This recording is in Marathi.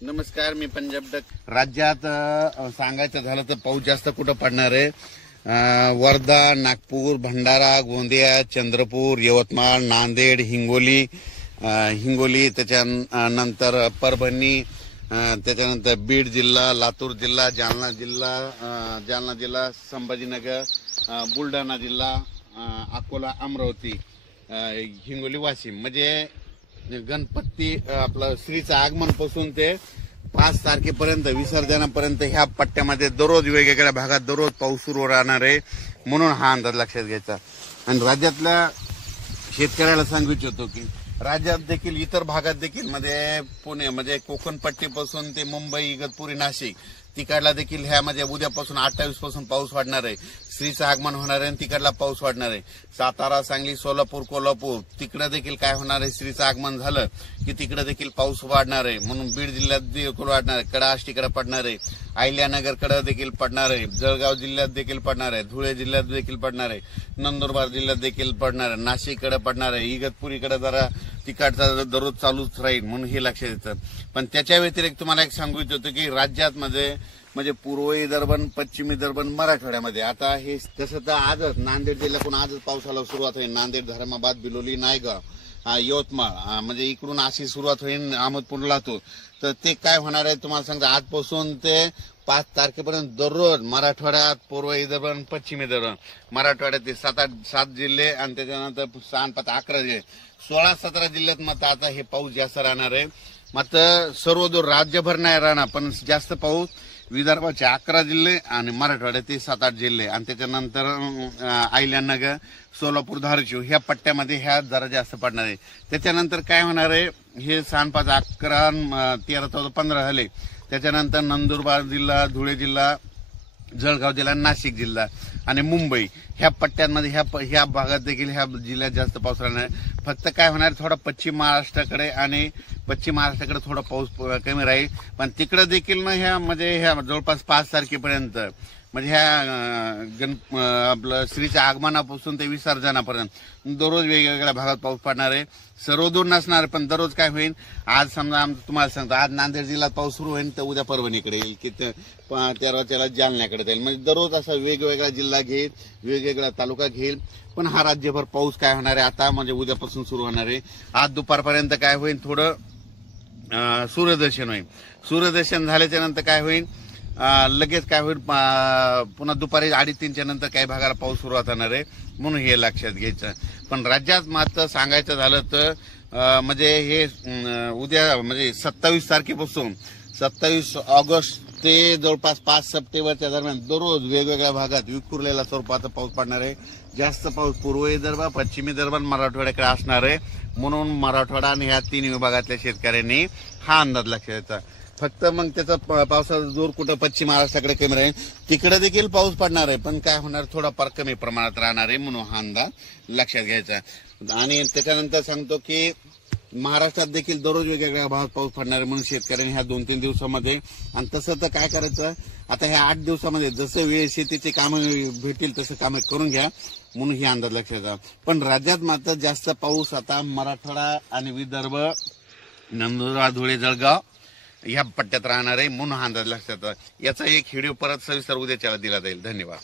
नमस्कार, मी पंजाब डक. राज्यात सांगायचं झालं तर पाऊस जास्त कुठं पडणार आहे? वर्धा, नागपूर, भंडारा, गोंदिया, चंद्रपूर, यवतमाळ, नांदेड, हिंगोली, त्याच्यानंतर परभणी, त्याच्यानंतर बीड जिल्हा, लातूर जिल्हा, जालना जिल्हा, संभाजीनगर, बुलढाणा जिल्हा, अकोला, अमरावती, हिंगोली, वाशिम. म्हणजे गणपती आपलं श्रीचं आगमन पासून ते 5 तारखेपर्यंत विसर्जनापर्यंत ह्या पट्ट्यामध्ये दररोज वेगवेगळ्या भागात दररोज पाऊस सुरू राहणार आहे. म्हणून हा अंदाज लक्षात घ्यायचा. आणि राज्यातल्या शेतकऱ्याला सांगू इच्छितो की राज्यात देखील इतर भागात देखील म्हणजे पुणे म्हणजे कोकण पट्टीपासून ते मुंबई, इगतपुरी, नाशिक तिकडला देखील ह्यामध्ये उद्यापासून 28 पासून पाऊस वाढणार आहे. श्रीचं आगमन होणार आहे आणि तिकडला पाऊस वाढणार आहे. सातारा, सांगली, सोलापूर, कोल्हापूर तिकडे देखील काय होणार आहे? श्रीचं आगमन झालं की तिकडे देखील पाऊस वाढणार आहे. म्हणून बीड जिल्ह्यात देखील वाढणार आहे, कडा आष्टीकडे पडणार आहे, अहिल्यानगरकडे देखील पडणार आहे, जळगाव जिल्ह्यात देखील पडणार आहे, धुळे जिल्ह्यात देखील पडणार आहे, नंदुरबार जिल्ह्यात देखील पडणार आहे, नाशिककडे पडणार आहे, इगतपुरीकडे जरा तिकडचा दररोज चालूच राहील. म्हणून हे लक्षात येतं. पण त्याच्या व्यतिरिक्त तुम्हाला एक सांगू इच्छितो की राज्यात म्हणजे पूर्व विदर्भ, पश्चिम विदर्भ, मराठवाड्यामध्ये आता हे तसं तर आजच नांदेड जिल्ह्यातून आजच पावसाला सुरुवात होईल. नांदेड, धर्माबाद, बिलोली, नायगाव, यवतमाळ म्हणजे इकडून अशी सुरुवात होईल. अहमदपूर, लातूर. तर ते काय होणार आहे तुम्हाला सांगतो. आजपासून ते 5 तारखेपर्यंत दररोज मराठवाड्यात, पूर्व विदर्भ, पश्चिम विदर्भ, मराठवाड्यात ते 7 जिल्हे आणि त्याच्यानंतर 11 जिल्हे, 16-17 जिल्ह्यात मात्र आता हे पाऊस जास्त राहणार आहे. मात्र सर्व दूर राज्यभर नाही राहणार, पण जास्त पाऊस विदर्भाचे 11 जिल्हे आणि मराठवाड्याचे 7-8 जिल्हे आणि त्याच्यानंतर अहिल्यानगर, सोलापूर, धाराशिव ह्या पट्ट्यामध्ये ह्या जरा जास्त पडणार आहे. त्याच्यानंतर काय होणार आहे? हे 6, 5, 11, 13, 14, 15 झाले. त्याच्यानंतर नंदुरबार जिल्हा, धुळे जिल्हा, जळगाव जिल्हा, नाशिक जिल्हा आणि मुंबई ह्या पट्ट्यांमध्ये ह्या भागात देखील ह्या जिल्ह्यात जास्त पाऊस राहणार आहे. फक्त काय होणार, थोडा पश्चिम महाराष्ट्राकडे थोडा पाऊस कमी राहील. पण तिकडे देखील ना ह्या जवळपास 5 तारखेपर्यंत म्हणजे आपलं श्रीच्या आगमनापासून ते विसर्जनापर्यंत दररोज वेगवेगळ्या भागात पाऊस पडणार आहे. सर्वदूर नसणार, पण दररोज काय होईल? आज समजा तुम्हाला सांगतो, आज नांदेड जिल्ह्यात पाऊस सुरू होईल तर उद्या परभणीकडे येईल की 13 जालन्याकडे जाईल. म्हणजे दररोज असा वेगवेगळा जिल्हा घेईल, वेगवेगळा तालुका घेईल. पण हा राज्यभर पाऊस काय होणार आहे आता म्हणजे उद्यापासून सुरू होणार आहे. आज दुपारपर्यंत काय होईल? थोडं सूर्यदर्शन होईल. सूर्यदर्शन झाल्याच्या नंतर काय होईल? लगेच काय होईल? पुन्हा दुपारी 2:30च्या नंतर काही भागाला पाऊस सुरुवात होणार आहे. म्हणून हे लक्षात घ्यायचं. पण राज्यात मात्र सांगायचं झालं तर म्हणजे हे उद्या म्हणजे 27 तारखेपासून 27 ऑगस्ट ते जवळपास 5 सप्टेंबरच्या दरम्यान दररोज वेगवेगळ्या भागात विखुरलेला स्वरूपाचा पाऊस पडणार आहे. जास्त पाऊस पूर्व विदर्भ, पश्चिम विदर्भ, मराठवाड्याकडे असणार आहे. म्हणून मराठवाडा आणि ह्या 3 विभागातल्या शेतकऱ्यांनी हा अंदाज लक्षात घ्यायचा. फक्त मग त्याचा पावसाचा जोर कुठं पश्चिम महाराष्ट्राकडे कमी राहील, तिकडे देखील पाऊस पडणार आहे. पण काय होणार? थोडाफार कमी प्रमाणात राहणार आहे. म्हणून हा अंदाज लक्षात घ्यायचा. आणि त्याच्यानंतर सांगतो की महाराष्ट्रात देखील दररोज वेगवेगळ्या भागात पाऊस पडणार आहे. म्हणून शेतकऱ्यांनी ह्या 2-3 दिवसामध्ये आणि तसं तर काय करायचं, आता ह्या 8 दिवसामध्ये जसं वेळ शेतीचे कामं भेटतील तसं कामं करून घ्या. म्हणून ही अंदाज लक्षात घ्या. पण राज्यात मात्र जास्त पाऊस आता मराठवाडा आणि विदर्भ, नंदुरबार, धुळे, जळगाव ह्या पट्ट्यात राहणार आहे. म्हणून हा अंदाज लक्षात. याचा एक व्हिडिओ परत सविस्तर उद्याच्याला दिला जाईल. धन्यवाद.